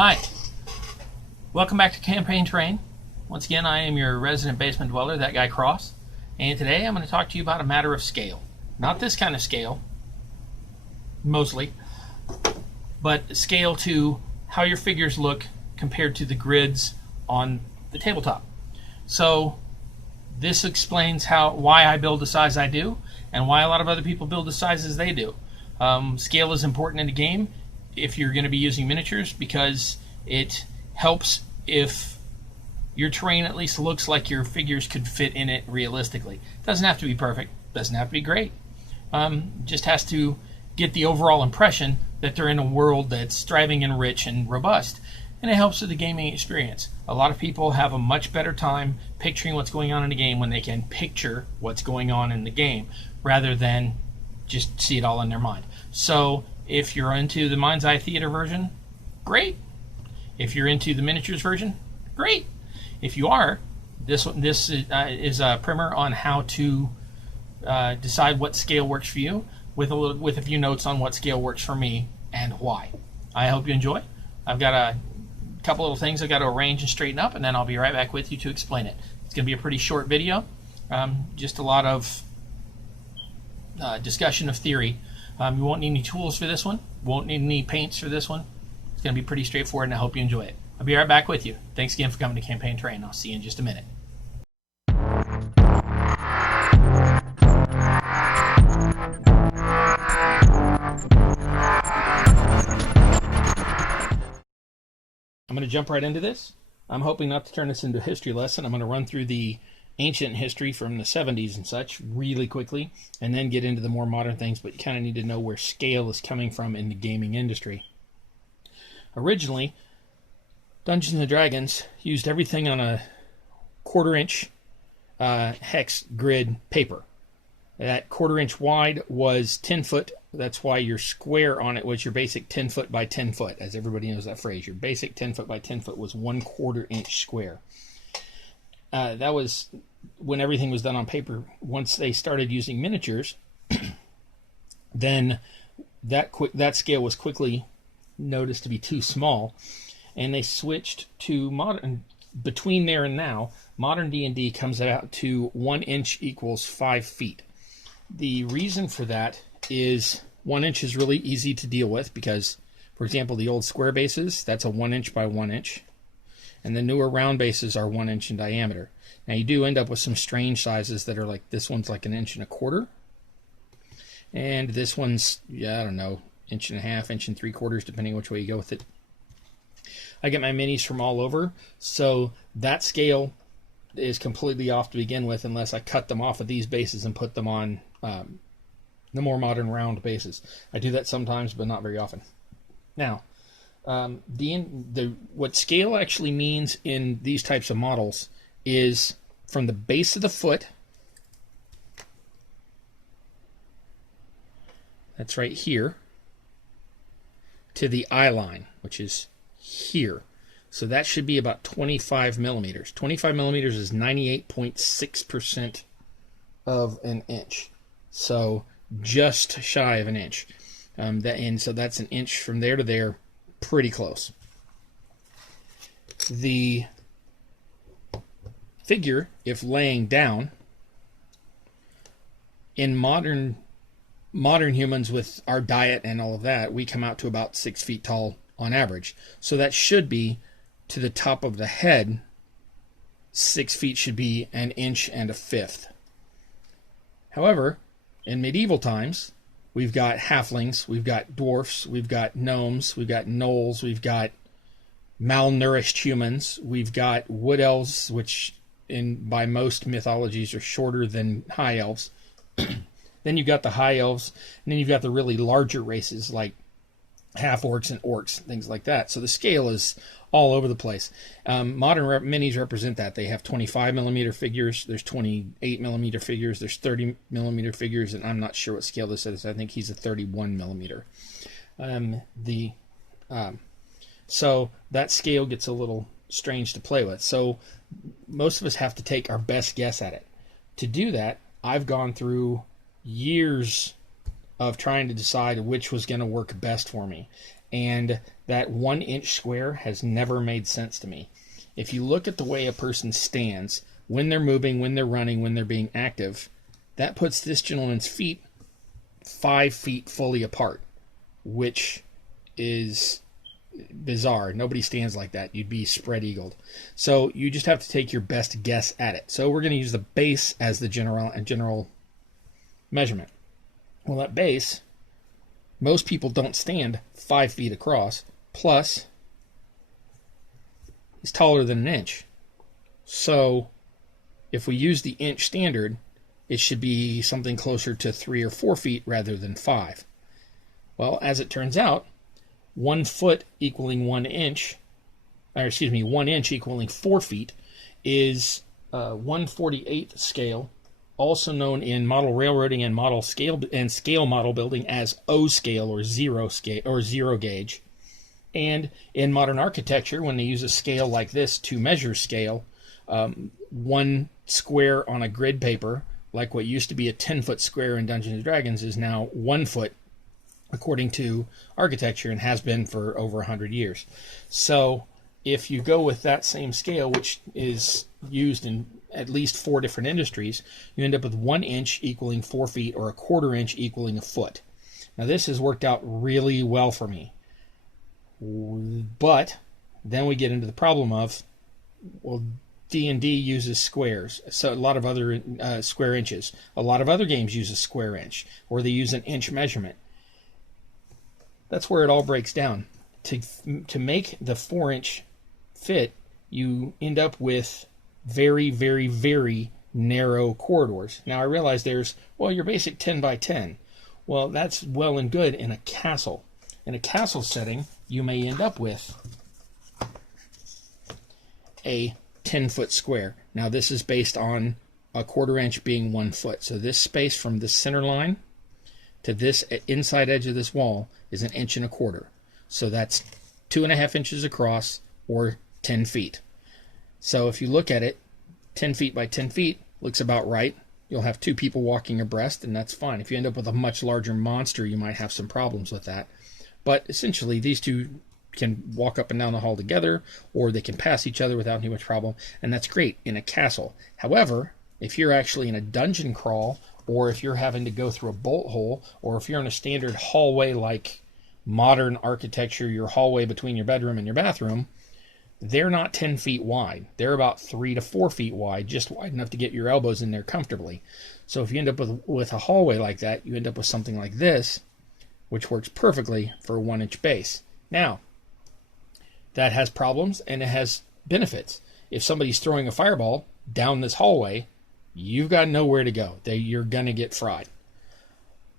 Hi, welcome back to Campaign Terrain. Once again, I am your resident basement dweller, that guy Cross, and today I'm going to talk to you about a matter of scale. Not this kind of scale, mostly, but scale to how your figures look compared to the grids on the tabletop. So this explains why I build the size I do and why a lot of other people build the sizes they do. Scale is important in a game if you're going to be using miniatures, because it helps if your terrain at least looks like your figures could fit in it realistically. It doesn't have to be perfect, doesn't have to be great. Just has to get the overall impression that they're in a world that's thriving and rich and robust, and it helps with the gaming experience. A lot of people have a much better time picturing what's going on in the game when they can picture what's going on in the game rather than just see it all in their mind. So if you're into the Mind's Eye Theater version, great. If you're into the miniatures version, great. If you are, this is a primer on how to decide what scale works for you, with a few notes on what scale works for me and why. I hope you enjoy. I've got a couple little things I've got to arrange and straighten up, and then I'll be right back with you to explain it. It's going to be a pretty short video, just a lot of discussion of theory. You won't need any tools for this one. Won't need any paints for this one. It's going to be pretty straightforward, and I hope you enjoy it. I'll be right back with you. Thanks again for coming to Campaign Terrain. I'll see you in just a minute. I'm going to jump right into this. I'm hoping not to turn this into a history lesson. I'm going to run through the ancient history from the 70s and such really quickly, and then get into the more modern things, but you kind of need to know where scale is coming from in the gaming industry. Originally, Dungeons & Dragons used everything on a quarter-inch hex grid paper. That quarter-inch wide was 10 foot. That's why your square on it was your basic 10 foot by 10 foot, as everybody knows that phrase. Your basic 10 foot by 10 foot was 1/4 inch square. That was when everything was done on paper. Once they started using miniatures, then that scale was quickly noticed to be too small, and they switched to modern. Between there and now, modern D&D comes out to 1 inch equals 5 feet. The reason for that is 1 inch is really easy to deal with because, for example, the old square bases, that's a 1 inch by 1 inch. And the newer round bases are 1 inch in diameter. Now you do end up with some strange sizes that are like, this one's like 1.25 inches. And this one's, I don't know, 1.5 inches, 1.75 inches, depending which way you go with it. I get my minis from all over, so that scale is completely off to begin with unless I cut them off of these bases and put them on the more modern round bases. I do that sometimes, but not very often. Now, what scale actually means in these types of models is from the base of the foot, that's right here, to the eye line, which is here. So that should be about 25 millimeters. 25 millimeters is 98.6% of an inch. So just shy of an inch. And so that's an inch from there to there, pretty close. The figure, if laying down, in modern humans with our diet and all of that, we come out to about 6 feet tall on average. So that should be to the top of the head. 6 feet should be 1 1/5 inches. However, in medieval times, we've got halflings, we've got dwarfs, we've got gnomes, we've got gnolls, we've got malnourished humans, we've got wood elves, which by most mythologies are shorter than high elves. Then you've got the high elves, and then you've got the really larger races like half-orcs and orcs, things like that. So the scale is all over the place. Modern minis represent that. They have 25 millimeter figures, there's 28 millimeter figures, there's 30 millimeter figures, and I'm not sure what scale this is. I think he's a 31 millimeter. So that scale gets a little strange to play with. So most of us have to take our best guess at it. To do that, I've gone through years of trying to decide which was going to work best for me. And that 1 inch square has never made sense to me. If you look at the way a person stands, when they're moving, when they're running, when they're being active, that puts this gentleman's feet 5 feet fully apart, which is bizarre. Nobody stands like that. You'd be spread-eagled. So you just have to take your best guess at it. So we're going to use the base as the general measurement. Well, that base, most people don't stand 5 feet across, plus he's taller than an inch. So if we use the inch standard, it should be something closer to 3 or 4 feet rather than 5. Well, as it turns out, 1 foot equaling 1 inch, or excuse me, 1 inch equaling 4 feet is 1/48th scale, also known in model railroading and model scale and scale model building as O scale or zero gauge. And in modern architecture, when they use a scale like this to measure scale, 1 square on a grid paper, like what used to be a 10-foot square in Dungeons and Dragons, is now 1 foot according to architecture and has been for over 100 years. So if you go with that same scale, which is used in at least 4 different industries, you end up with 1 inch equaling 4 feet or 1/4 inch equaling a foot. Now this has worked out really well for me. But then we get into the problem of, well, D&D uses squares, so a lot of other square inches. A lot of other games use a square inch, or they use an inch measurement. That's where it all breaks down. To make the 4-inch fit, you end up with very, very, very narrow corridors. Now I realize there's, well, your basic 10 by 10. Well, that's well and good in a castle. In a castle setting, you may end up with a 10-foot square. Now this is based on a 1/4 inch being 1 foot. So this space from the center line to this inside edge of this wall is 1 1/4 inches. So that's 2.5 inches across, or 10 feet. So if you look at it, 10 feet by 10 feet looks about right. You'll have 2 people walking abreast, and that's fine. If you end up with a much larger monster, you might have some problems with that. But essentially, these two can walk up and down the hall together, or they can pass each other without any much problem, and that's great in a castle. However, if you're actually in a dungeon crawl, or if you're having to go through a bolt hole, or if you're in a standard hallway like modern architecture, your hallway between your bedroom and your bathroom, they're not 10 feet wide. They're about 3 to 4 feet wide, just wide enough to get your elbows in there comfortably. So if you end up with a hallway like that, you end up with something like this, which works perfectly for a 1-inch base. Now, that has problems and it has benefits. If somebody's throwing a fireball down this hallway, you've got nowhere to go. You're going to get fried.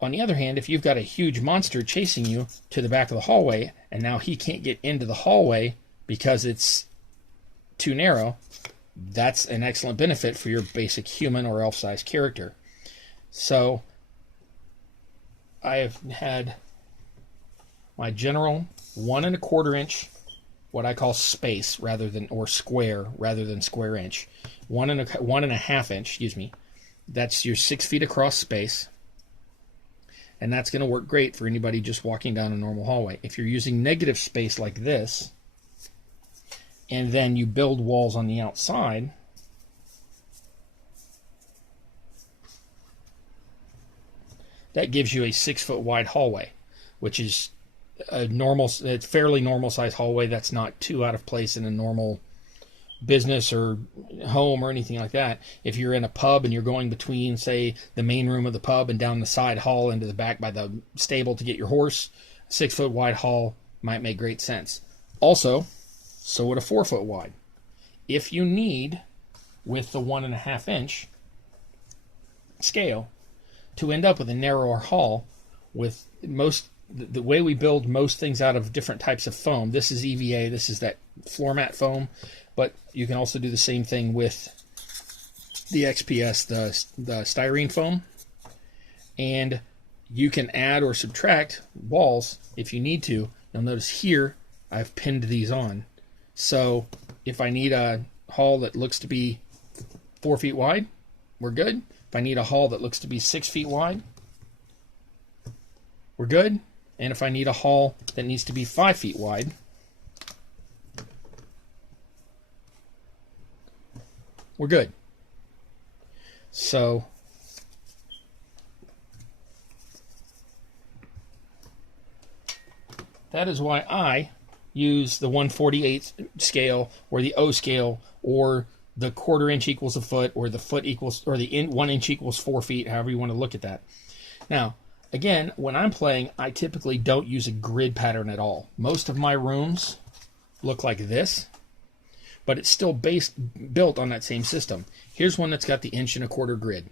On the other hand, if you've got a huge monster chasing you to the back of the hallway, and now he can't get into the hallway because it's too narrow, that's an excellent benefit for your basic human or elf-sized character. So I've had my general 1 1/4 inch, what I call space rather than, or square rather than square inch. 1 1/2 inch, excuse me. That's your 6 feet across space. And that's going to work great for anybody just walking down a normal hallway. If you're using negative space like this, and then you build walls on the outside, that gives you a 6-foot wide hallway, which is a normal, it's fairly normal size hallway. That's not too out of place in a normal business or home or anything like that. If you're in a pub and you're going between, say, the main room of the pub and down the side hall into the back by the stable to get your horse, a 6-foot wide hall might make great sense. Also, so would a 4-foot wide. If you need, with the 1 1/2 inch scale, to end up with a narrower hall, with the way we build most things out of different types of foam, this is EVA, this is that floor mat foam, but you can also do the same thing with the XPS, the styrene foam, and you can add or subtract walls if you need to. You'll notice here I've pinned these on. So if I need a hall that looks to be 4 feet wide, we're good. If I need a hall that looks to be 6 feet wide, we're good. And if I need a hall that needs to be 5 feet wide, we're good. So that is why I use the 1/48 scale or the O scale or the 1/4 inch equals a foot or the foot equals or the 1 inch equals 4 feet, however you want to look at that. Now, again, when I'm playing, I typically don't use a grid pattern at all. Most of my rooms look like this, but it's still built on that same system. Here's one that's got the 1.25 inch grid.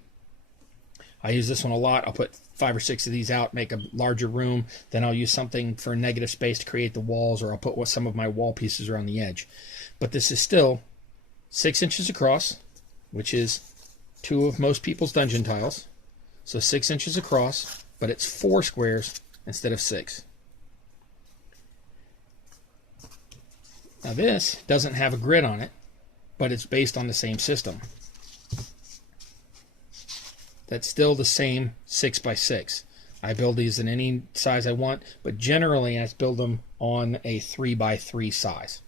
I use this one a lot. I'll put 5 or 6 of these out, make a larger room. Then I'll use something for negative space to create the walls, or I'll put some of my wall pieces around the edge. But this is still 6 inches across, which is 2 of most people's dungeon tiles. So 6 inches across, but it's 4 squares instead of 6. Now this doesn't have a grid on it, but it's based on the same system. That's still the same 6 by 6. I build these in any size I want, but generally I build them on a 3 by 3 size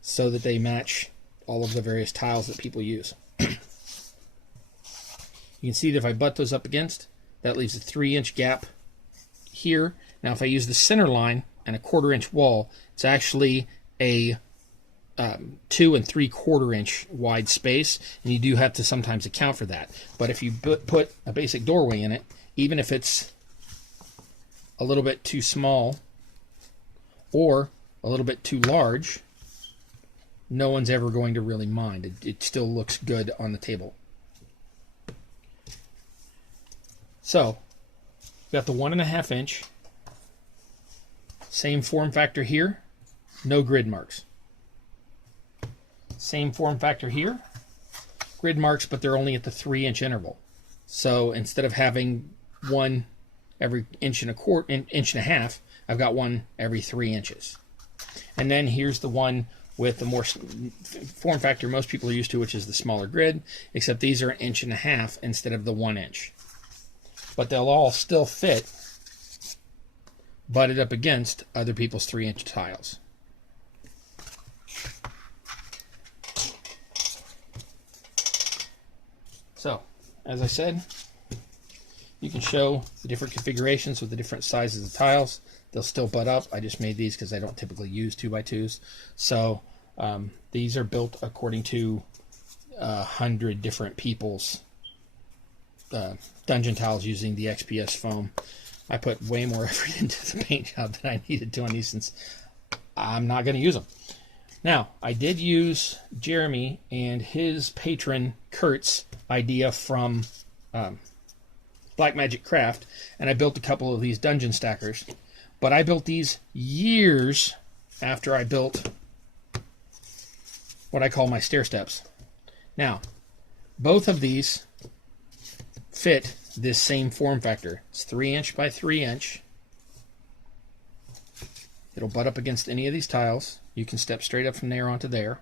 so that they match all of the various tiles that people use. You can see that if I butt those up against, that leaves a 3 inch gap here. Now if I use the center line and a 1/4 inch wall, it's actually a 2 3/4 inch wide space, and you do have to sometimes account for that. But if you put a basic doorway in it, even if it's a little bit too small or a little bit too large, no one's ever going to really mind. It still looks good on the table. So, we've got the 1.5 inch, same form factor here, no grid marks. Same form factor here, grid marks, but they're only at the 3 inch interval. So instead of having one every inch and a half, I've got one every 3 inches. And then here's the one with the more form factor most people are used to, which is the smaller grid, except these are 1.5 inches instead of the 1 inch. But they'll all still fit butted up against other people's 3 inch tiles. So, as I said, you can show the different configurations with the different sizes of tiles. They'll still butt up. I just made these because I don't typically use 2x2s. So these are built according to 100 different people's dungeon tiles using the XPS foam. I put way more effort into the paint job than I needed to on these since I'm not going to use them. Now, I did use Jeremy and his patron Kurt's idea from Black Magic Craft, and I built a couple of these dungeon stackers. But I built these years after I built what I call my stair steps. Now, both of these fit this same form factor. It's 3 inch by 3 inch. It'll butt up against any of these tiles. You can step straight up from there onto there.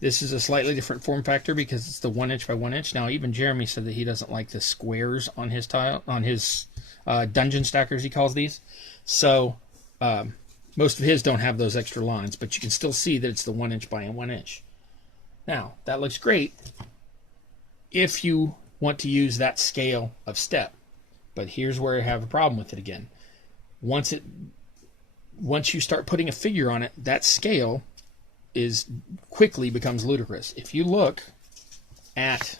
This is a slightly different form factor because it's the 1 inch by 1 inch. Now, even Jeremy said that he doesn't like the squares on his tile, on his dungeon stackers, he calls these. So most of his don't have those extra lines, but you can still see that it's the 1 inch by 1 inch. Now, that looks great if you want to use that scale of step. But here's where I have a problem with it again. Once you start putting a figure on it, that scale quickly becomes ludicrous. If you look at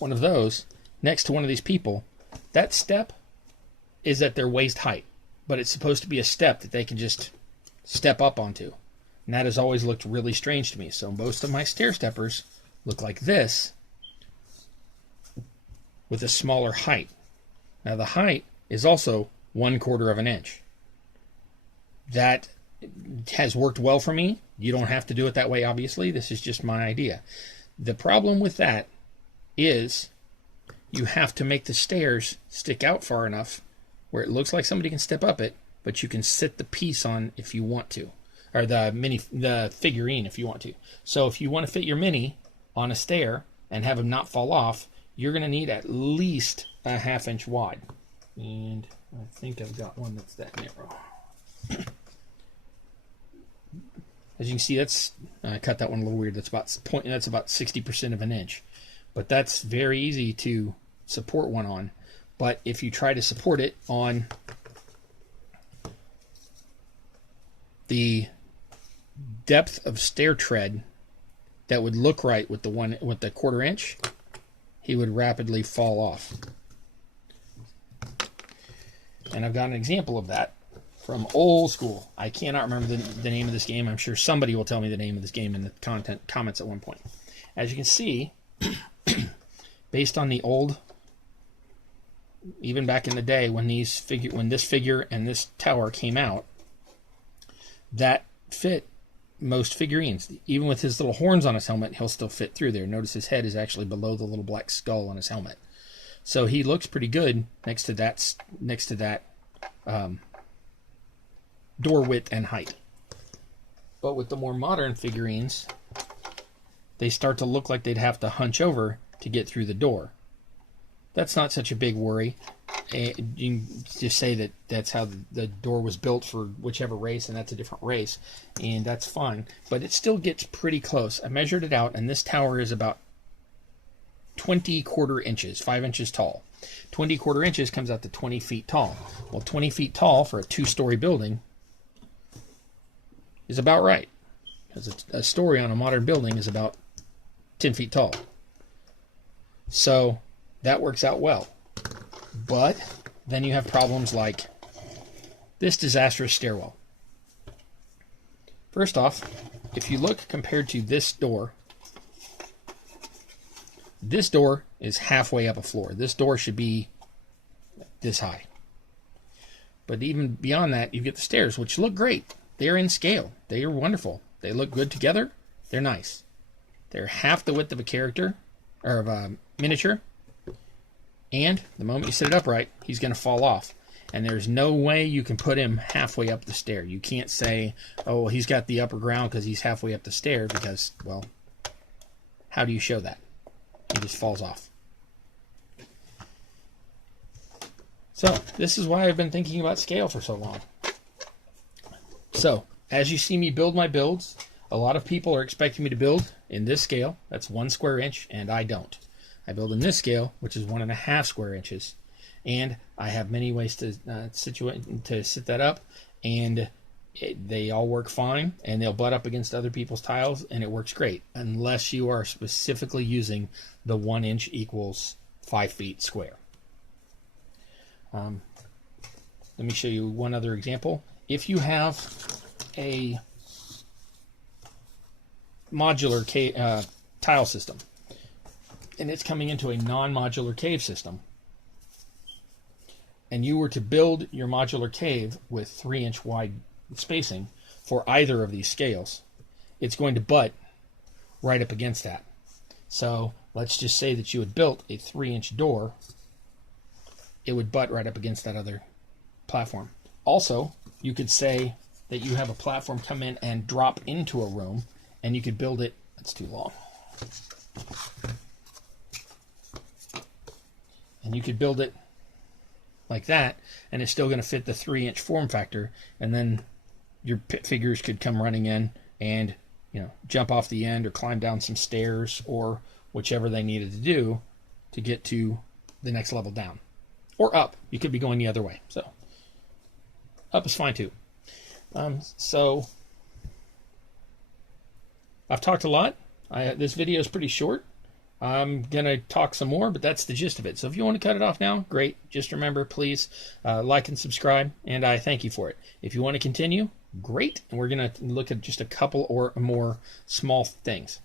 one of those next to one of these people, that step is at their waist height, but it's supposed to be a step that they can just step up onto. And that has always looked really strange to me. So most of my stair steppers look like this with a smaller height. Now the height is also 1/4 inch. That has worked well for me. You don't have to do it that way, obviously. This is just my idea. The problem with that is you have to make the stairs stick out far enough where it looks like somebody can step up it, but you can sit the piece on if you want to. or the figurine if you want to. So if you want to fit your mini on a stair and have him not fall off, you're going to need at least a 1/2 inch wide. And I think I've got one that's that narrow. As you can see, I cut that one a little weird. That's about 60% of an inch. But that's very easy to support one on. But if you try to support it on the depth of stair tread that would look right with the 1/4 inch, he would rapidly fall off. And I've got an example of that from old school. I cannot remember the name of this game. I'm sure somebody will tell me the name of this game in the comments at one point. As you can see, based on the old, even back in the day when this figure and this tower came out, that fit most figurines. Even with his little horns on his helmet, he'll still fit through there. Notice his head is actually below the little black skull on his helmet. So he looks pretty good next to that door width and height. But with the more modern figurines, they start to look like they'd have to hunch over to get through the door. That's not such a big worry. You can just say that that's how the door was built for whichever race, and that's a different race, and that's fine. But it still gets pretty close. I measured it out, and this tower is about 20 inches, 5 inches tall. 20 inches comes out to 20 feet tall. Well, 20 feet tall for a 2-story building is about right, because a story on a modern building is about 10 feet tall. So that works out well. But then you have problems like this disastrous stairwell. First off, if you look compared to this door is halfway up a floor. This door should be this high. But even beyond that, you get the stairs, which look great. They're in scale. They are wonderful. They look good together. They're nice. They're half the width of a character, or of a miniature. And the moment you sit it upright, he's going to fall off. And there's no way you can put him halfway up the stair. You can't say, oh, he's got the upper ground because he's halfway up the stair, because, well, how do you show that? He just falls off. So, this is why I've been thinking about scale for so long. So, as you see me build my builds, a lot of people are expecting me to build in this scale. That's 1 square inch, and I don't. I build in this scale, which is 1.5 square inches. And I have many ways to sit that up, and they all work fine, and they'll butt up against other people's tiles, and it works great, unless you are specifically using the 1 inch equals 5 feet square. Let me show you one other example. If you have a modular tile system, and it's coming into a non-modular cave system, and you were to build your modular cave with 3 inch wide spacing for either of these scales, it's going to butt right up against that. So let's just say that you had built a 3 inch door. It would butt right up against that other platform. Also, you could say that you have a platform come in and drop into a room, and you could build it. That's too long. And you could build it like that, and it's still going to fit the 3 inch form factor, and then your pit figures could come running in and, you know, jump off the end or climb down some stairs or whichever they needed to do to get to the next level down. Or up. You could be going the other way. So up is fine too. So I've talked a lot. This video is pretty short. I'm going to talk some more, but that's the gist of it. So if you want to cut it off now, great. Just remember, please like and subscribe, and I thank you for it. If you want to continue, great. And we're going to look at just a couple or more small things.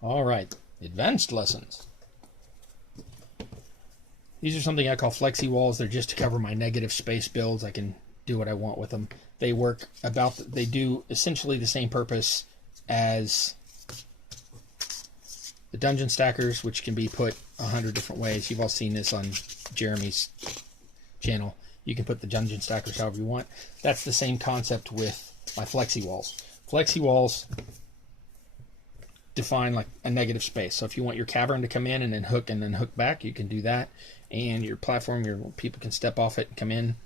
All right, advanced lessons. These are something I call flexi walls. They're just to cover my negative space builds. I can do what I want with them. They do essentially the same purpose as the dungeon stackers, which can be put 100 different ways. You've all seen this on Jeremy's channel. You can put the dungeon stackers however you want. That's the same concept with my flexi walls. Flexi walls define like a negative space. So if you want your cavern to come in and then hook back, you can do that. And your platform, your people can step off it and come in.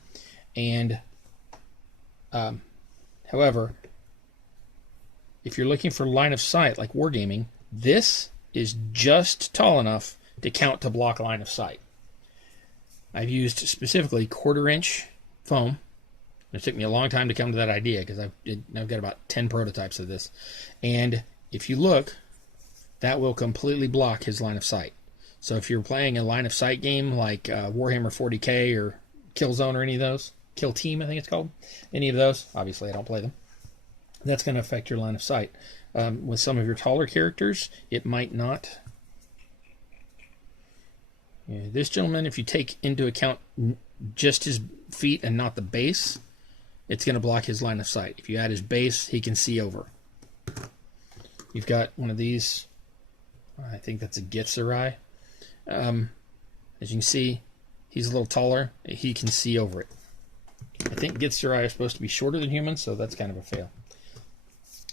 And however, if you're looking for line of sight like wargaming, this is just tall enough to count to block line of sight. I've used specifically 1/4 inch foam. It took me a long time to come to that idea because I've got about 10 prototypes of this. And if you look, that will completely block his line of sight. So if you're playing a line of sight game like Warhammer 40K or Killzone or any of those, Kill Team I think it's called, any of those, obviously I don't play them, that's going to affect your line of sight. With some of your taller characters, it might not. Yeah, this gentleman, if you take into account just his feet and not the base, it's going to block his line of sight. If you add his base, he can see over. You've got one of these, I think that's a Githzerai. As you can see, he's a little taller. He can see over it. I think Githzerai are supposed to be shorter than humans, so that's kind of a fail.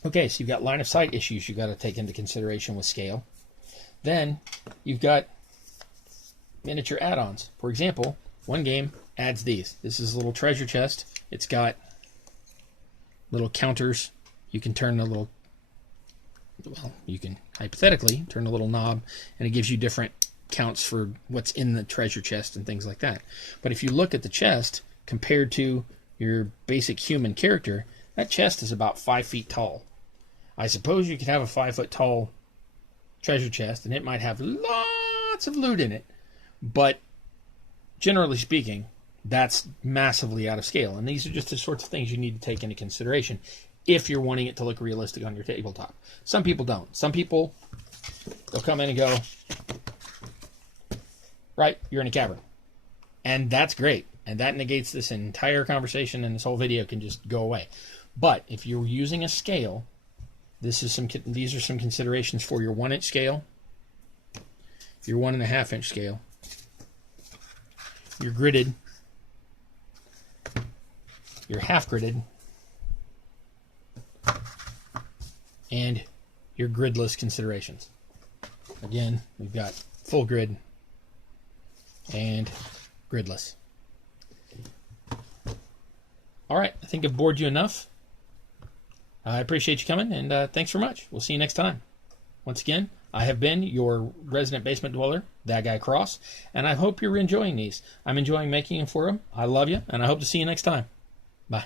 Okay, so you've got line of sight issues you've got to take into consideration with scale. Then you've got miniature add-ons. For example, one game adds these. This is a little treasure chest. It's got little counters. You can turn the little, well, you can hypothetically turn the little knob, and it gives you different counts for what's in the treasure chest and things like that. But if you look at the chest compared to your basic human character, that chest is about 5 feet tall. I suppose you could have a 5 foot tall treasure chest and it might have lots of loot in it, but generally speaking, that's massively out of scale. And these are just the sorts of things you need to take into consideration if you're wanting it to look realistic on your tabletop. Some people don't. Some people, they'll come in and go, right, you're in a cavern. And that's great. And that negates this entire conversation, and this whole video can just go away. But if you're using a scale, these are some considerations for your 1 inch scale, your 1.5 inch scale, your gridded, your half gridded, and your gridless considerations. Again, we've got full grid and gridless. All right, I think I've bored you enough. I appreciate you coming, and thanks very much. We'll see you next time. Once again, I have been your resident basement dweller, That Guy Cross, and I hope you're enjoying these. I'm enjoying making them for them. I love you, and I hope to see you next time. Bye.